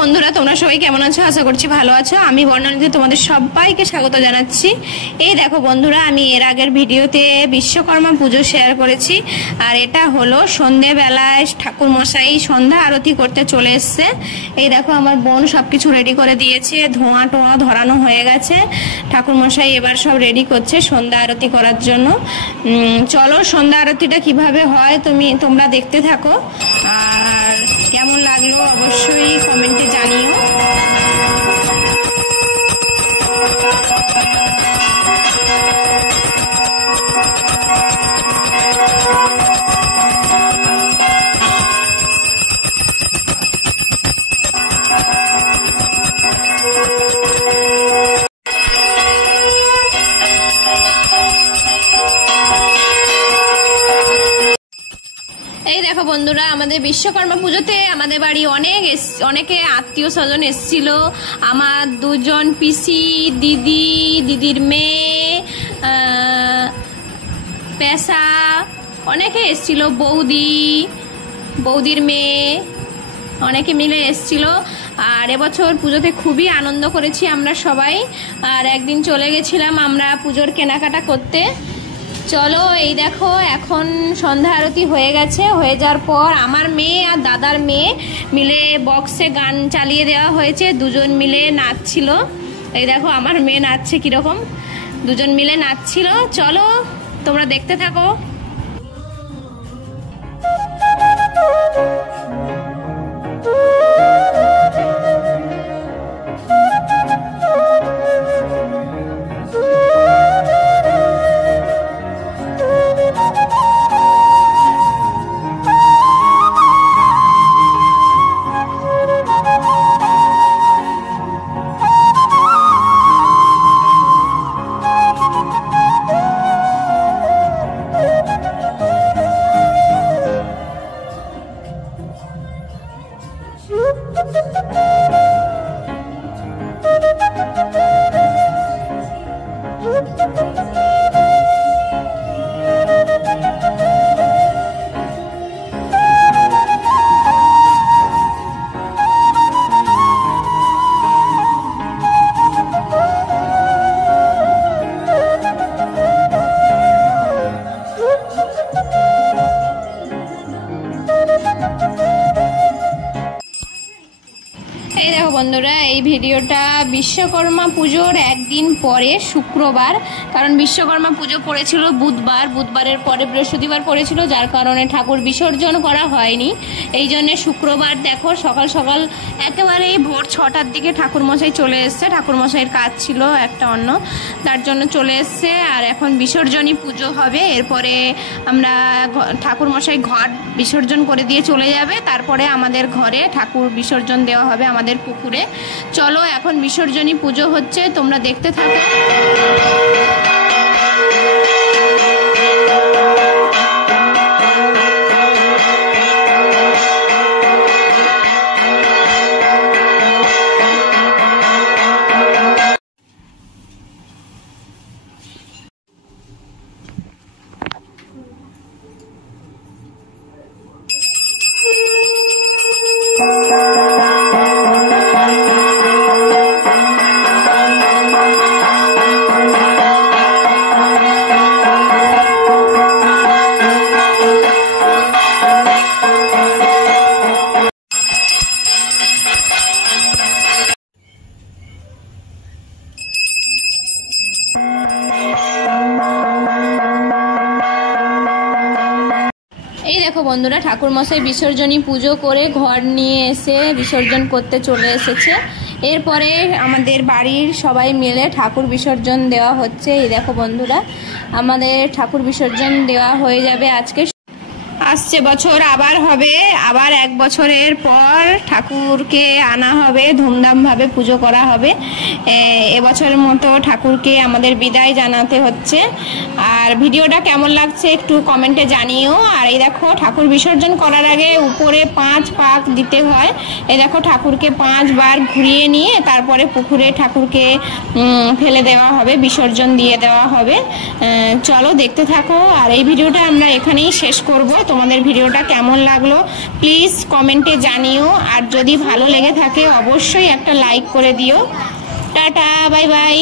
বন্ধুরা, তোমরা সবাই কেমন আছো? আশা করছি ভালো আছো। আমি বর্ণালীতে তোমাদের সবাইকে স্বাগত জানাচ্ছি। এই দেখো বন্ধুরা, আমি এর আগের ভিডিওতে বিশ্বকর্মা পুজো শেয়ার করেছি, আর এটা হলো সন্ধেবেলায় ঠাকুর মশাই সন্ধ্যা আরতি করতে চলে এসছে। এই দেখো আমার বোন সবকিছু রেডি করে দিয়েছে, ধোঁয়া টোয়া ধরানো হয়ে গেছে। ঠাকুর মশাই এবার সব রেডি করছে সন্ধ্যা আরতি করার জন্য। চলো সন্ধ্যা আরতিটা কিভাবে হয় তোমরা দেখতে থাকো, আর কেমন লাগলো অবশ্যই কমেন্টে জানিও। এই দেখো বন্ধুরা, আমাদের বিশ্বকর্মা পুজোতে আমাদের বাড়ি অনেকে আত্মীয় স্বজন এসেছিল। আমার দুজন পিসি, দিদির মেয়ে, পেশা, অনেকে এসেছিল, বৌদির মেয়ে, অনেকে মিলে এসেছিল। আর এবছর পুজোতে খুবই আনন্দ করেছি আমরা সবাই। আর একদিন চলে গেছিলাম আমরা পুজোর কেনাকাটা করতে। চলো এই দেখো, এখন সন্ধ্যা আরতি হয়ে গেছে। হয়ে যাওয়ার পর আমার মেয়ে আর দাদার মেয়ে মিলে বক্সে গান চালিয়ে দেওয়া হয়েছে, দুজন মিলে নাচছিল। এই দেখো আমার মেয়ে নাচছে কিরকম, দুজন মিলে নাচছিল। চলো তোমরা দেখতে থাকো। এই দেখো বন্ধুরা, এই ভিডিওটা বিশ্বকর্মা পুজোর একদিন পরে শুক্রবার, কারণ বিশ্বকর্মা পুজো পড়েছিল বুধবারের পরে বৃহস্পতিবার পড়েছিল, যার কারণে ঠাকুর বিসর্জন করা হয়নি। এই জন্য শুক্রবার দেখো সকাল সকাল একেবারেই ভোর 6টার দিকে ঠাকুরমশাই চলে এসছে। ঠাকুরমশাইয়ের কাজ ছিল একটা অন্য, তার জন্য চলে এসছে। আর এখন বিসর্জনই পুজো হবে। এরপরে আমরা ঠাকুরমশাই ঘর বিসর্জন করে দিয়ে চলে যাবে, তারপরে আমাদের ঘরে ঠাকুর বিসর্জন দেওয়া হবে আমাদের পুকুরে। চলো এখন বিসর্জনী পুজো হচ্ছে, তোমরা দেখতে থাকো। এই দেখো বন্ধুরা, ঠাকুরমশাই বিসর্জনী পুজো করে ঘর নিয়ে এসে বিসর্জন করতে চলে এসেছে। এরপরে আমাদের বাড়ির সবাই মিলে ঠাকুর বিসর্জন দেওয়া হচ্ছে। এই দেখো বন্ধুরা, আমাদের ঠাকুর বিসর্জন দেওয়া হয়ে যাবে আজকে। আসছে বছর আবার হবে, আবার 1 বছরের পর ঠাকুরকে আনা হবে, ধুমধামভাবে পুজো করা হবে। এবছরের মতো ঠাকুরকে আমাদের বিদায় জানাতে হচ্ছে। আর ভিডিওটা কেমন লাগছে একটু কমেন্টে জানিও। আর এই দেখো ঠাকুর বিসর্জন করার আগে উপরে 5 পাক দিতে হয়। এই দেখো ঠাকুরকে 5 বার ঘুরিয়ে নিয়ে তারপরে পুকুরে ঠাকুরকে ফেলে দেওয়া হবে, বিসর্জন দিয়ে দেওয়া হবে। চলো দেখতে থাকো। আর এই ভিডিওটা আমরা এখানেই শেষ করব। তোমাদের ভিডিওটা কেমন লাগলো প্লিজ কমেন্টে জানিও, আর যদি ভালো লেগে থাকে অবশ্যই একটা লাইক করে দিও। Tata, bye bye.